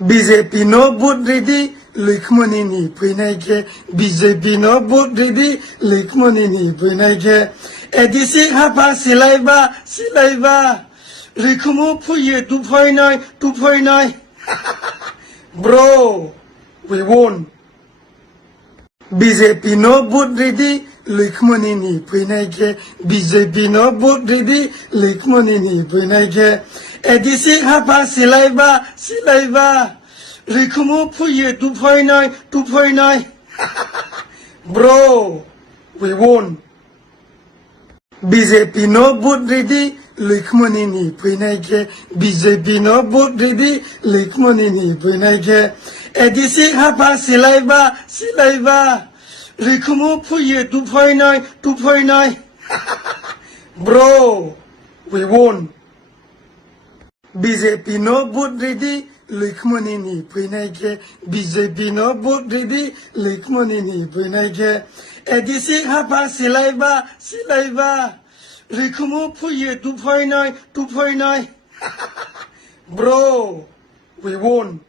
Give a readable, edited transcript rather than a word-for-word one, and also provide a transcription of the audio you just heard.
BJP no vote ready, Likmoni ni Pinaike, BJP no vote ready, Likmoni ni Pinaike. Edisi hapa silaiba, Rikumu puye 2.9. Bro, we won. BJP no vote ready, Likmoni ni Pinaike, BJP no vote ready, Likmoni ni Pinaike. Edisi hapa silaiba, Rikumu puye 2.9. Bro, we won. BJP no vote ready, Likmoni ni Pinaike, BJP no vote ready, Likmoni ni Pinaike. Edisi hapa silaiba, Rikumu puye 2.9. Bro, we won. BJP no vote ready, Likmoni ni Pinaike, BJP no vote ready, Likmoni ni Pinaike. Edisi hapa silaiba, Rikumu puye 2.9. Bro, we won.